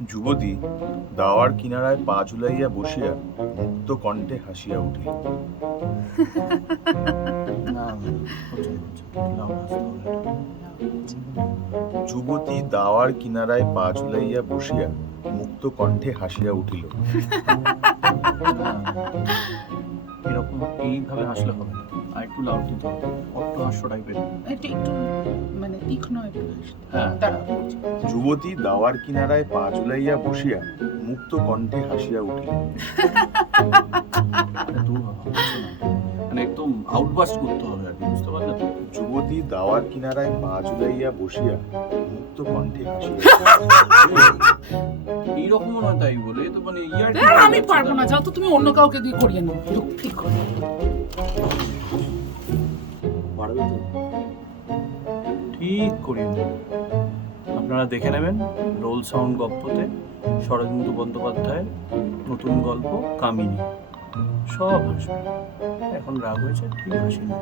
যুবতী দাওয়ার কিনারায় পা ঝুলাইয়া বসিয়া মুক্ত কণ্ঠে হাসিয়া উঠিল। যুবতী দাওয়ার কিনারায় পা ঝুলাইয়া বসিয়া মুক্ত কণ্ঠে হাসিয়া উঠিল। এরকম এইভাবে হাসলে হবে না, আর একটু লাউড দিতে হবে, অট্ট হাস্য টাইপের। একটু একটু মানে তীক্ষ্ণ একটু হাসতে। হ্যাঁ। দাঁড়াও, বলছি। যুবতী দাওয়ার কিনারায় পা ঝুলাইয়া বসিয়া মুক্ত কণ্ঠে হাসিয়া উঠিল। মানে দূর হচ্ছে না, মানে একদম আউটবাস্ট করতে হবে আর কি, বুঝতে পারলে তো? যুবতী দাওয়ার কিনারায় পা ঝুলাইয়া বসিয়া মুক্ত কণ্ঠে হাসিয়া এইরকম নয় তাই বলে তো, মানে ইয়ার আমি পারবো না, যাও তো তুমি অন্য কাউকে দিয়ে করিয়ে নাও। ঠিক করে পারবে তো? ঠিক করিয়ে দেব। আপনারা দেখে নেবেন রোল সাউন্ড গপ্পতে শরদিন্দু বন্দ্যোপাধ্যায়ের নতুন গল্প কামিনী। সব হাসবে। এখন রাগ হয়েছে, ঠিক হাসি না।